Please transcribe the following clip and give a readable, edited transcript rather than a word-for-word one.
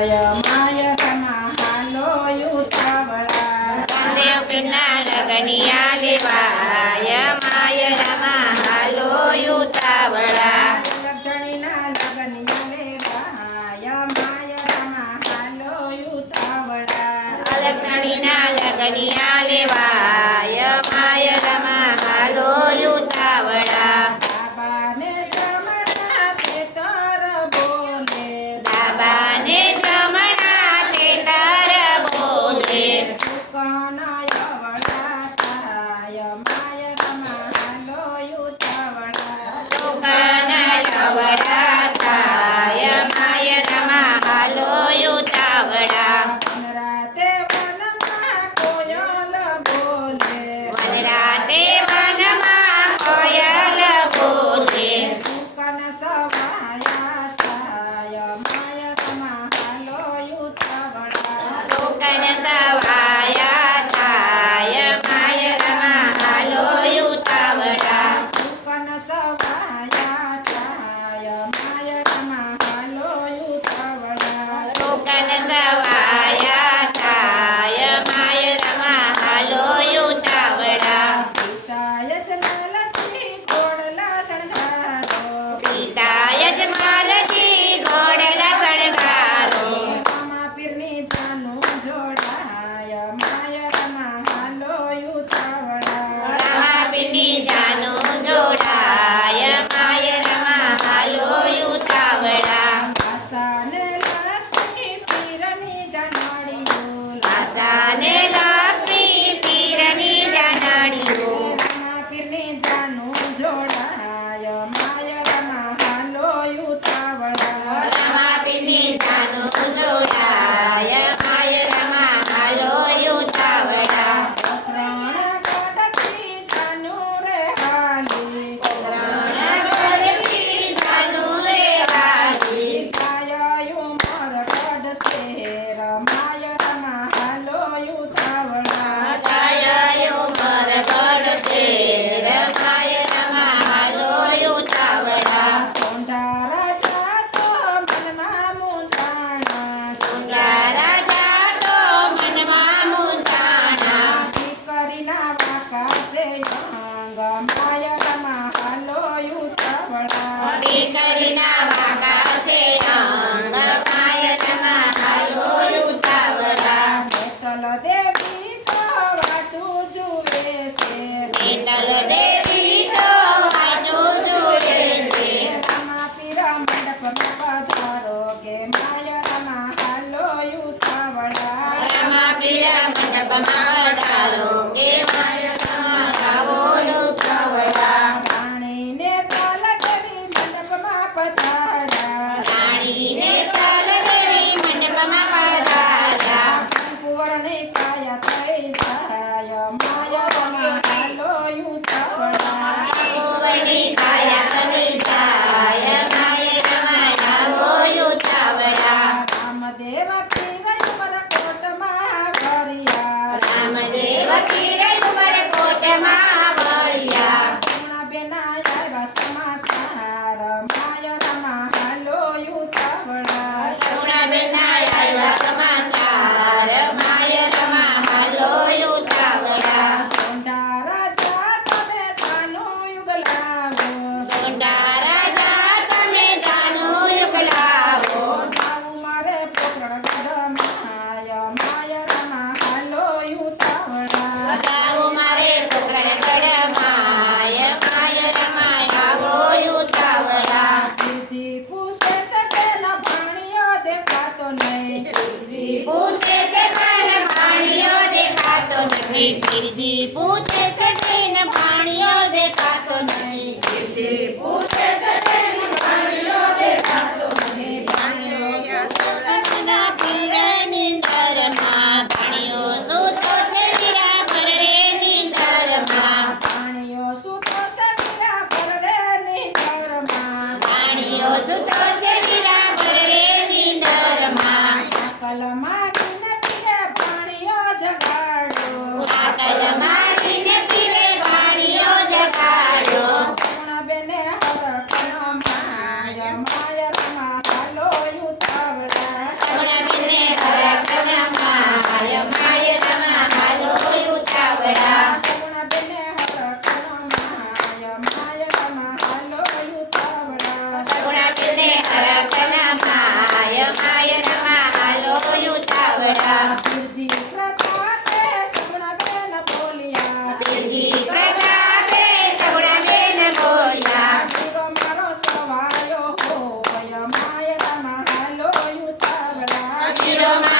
my રમા હાલો યુતાવળા રામદેવ પીરના લગનિયા લેવાય માય રમા હાલો યુતાવળા લગણીના લગનિયા લેવાય માય રમા હાલો યુતાવળા લગણીના લગનિયા લેવાય માય રમા હાલો યુતાવળા બાબાને જમણા તેતર બોલે બાબાને જમણા તે તર બોલે સુકનયવળા થાય માય રમા હાલો યુતાવળા સુકનયવળા થાય માય રમા હાલો યુતાવળા વનરાતે વનમાં કોયલ બોલે વનરાતે વનમાં કોયલ બોલે સુકન સવાયા થાય માય રમા હાલો યુતાવળા સુકન સવાયા થાય માય રમા હાલો યુતાવળા સુકન સવાયા થાય માય રમા હાલો યુતાવળા સુકન સવાયા થાય માય રમા હાલો યુતાવળા પિતાય જમાલથી ઘોડલા શણગારો પિતાય જમાલથી ઘોડલા શણગારો રામા પીરની જાનું જોડાય માય રમા હાલો યુતાવળા રામાપીરની જાનો જોડાય માય રમા હાલો યુતાવળા આસાને લક્ષ્મી પીરની જાનડીઓ આસાને લક્ષ્મી પીરની જાનડીઓ રામા પીરની જાનું જોડાય માય રમા હાલો યુતાવળા રામાપીરની જાનો જોડાય માય રમા હાલો યુતાવળા ત્રણ ગઢથી જાનું રે હાલી ત્રણ ગઢથી જાનો રે હાલી જાય ઉમર ગઢ શેર માય રમા હાલો યુતાવળા જાયો મરગઢ શેર માય રમા હાલો યુતાવળા સોંઢા રાજા તો મનમાં મૂંઝાણા સુંદરા રાજા તો મનમાં મૂંઝાણા દીકરીના વાકાશે અંગ માય રમા હાલો યુતાવળા દીકરીના વાગા છે અંગ માય રમા હાલો યુતાવળા બેતલ દેવી તો વાટું જુએ છે નેતલ દેવી તો વાટું જુએ છે રામા પીરા મંડપમાં પધારો કે માય રમા હાલો યુતાવળા રામાપીર મંડપમાં પધારો કે માય રમા હાલો યુતાવળા રાણીને તલ દેવી મંડપમાં પધાર્યા રાણીને તલ દેવી મંડપમાં પધાર્યા કુંવરની કાયા થઈ જાય માય રમા હાલો યુતાવળા કુંવરની કાયા કરી જાય માય રમા હાલો યુતાવળા રામદેવ પીર ઉમરકોટમાં ભર્યા રામદેવ પીર ઉમરકોટમાં વળ્યા સોનાબેના આવ્યા સમાચાર માય રમા હાલો યુતાવળા સોનાબેનના આવ્યા સમાચાર માય રમા હાલો યુતાવળા સોંઢા રાજા તમે જાનું યુગલાવો સોંઢા રાજા તમે જાનો યુગલાવો જાવું મારે પોકરણ ગઢ માય રમા હાલો યુતાવળા જાઓ મારે પોકરણગઢ માય રમા હાલો યુતાવળા બીજી પૂછે છે કે ન ભાણિયો દેખાતો નહીં પૂછે છે પણ ભાણિયો દેખાતો નથી ગિરજી પૂછે છે પણ ભાણિયો દેખાતો નહીં ગિરજી પૂછે છે પણ ભાણિયો દેખાતો નથી ભાણિયો સૂતો છે વીરા પર રે નીંદરમાં ભાણિયો સૂતો છે વીરા પર રે નીંદરમાં ભાણિયો સૂતો છે વીરા પર રે નીંદરમાં ભાણિયો સૂતો છે વીરા પર રે નીંદરમાં કલ મારીને પીરે ભાણિયો જગાડ્યો આકલ મારીને પીરે ભાણિયો જગાડ્યો સોનાબેને હરખનો માય રમા હાલો યુતાવળા મંદિરોમાં